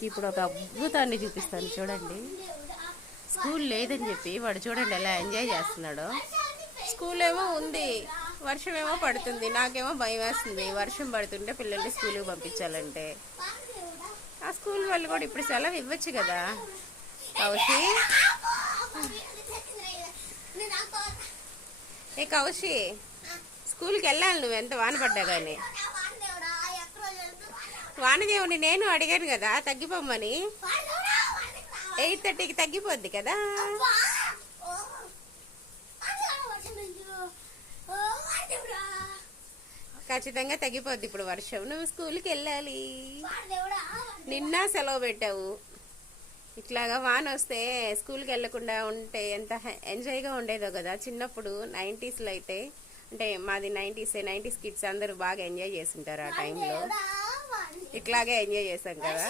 మీకు ఇప్పుడు ఒక అద్భుతాన్ని చూపిస్తాను చూడండి. స్కూల్ లేదని చెప్పి వాడు చూడండి ఎలా ఎంజాయ్ చేస్తున్నాడో. స్కూల్ ఏమో ఉంది, వర్షం ఏమో పడుతుంది. నాకేమో భయం వేస్తుంది వర్షం పడుతుంటే పిల్లల్ని స్కూల్కి పంపించాలంటే. ఆ స్కూల్ వాళ్ళు కూడా ఇప్పుడు సెలవు ఇవ్వచ్చు కదా కౌశి. ఏ కౌశి, స్కూల్కి వెళ్ళాలి నువ్వు ఎంత వాన పడ్డా కానీ. వానదేవుని నేను అడిగాను కదా తగ్గిపోమ్మని. 8:30కి తగ్గిపోద్ది కదా. ఖచ్చితంగా తగ్గిపోద్ది ఇప్పుడు వర్షం. నువ్వు స్కూల్కి వెళ్ళాలి. నిన్న సెలవు పెట్టావు. ఇట్లాగా వాన వస్తే స్కూల్కి వెళ్ళకుండా ఉంటే ఎంత ఎంజాయ్గా ఉండేదో కదా చిన్నప్పుడు. 90sలో అయితే, అంటే మాది 90s కిడ్స్ అందరూ బాగా ఎంజాయ్ చేస్తుంటారు ఆ టైంలో. ఇట్లాగే ఎంజాయ్ చేసాం కదా.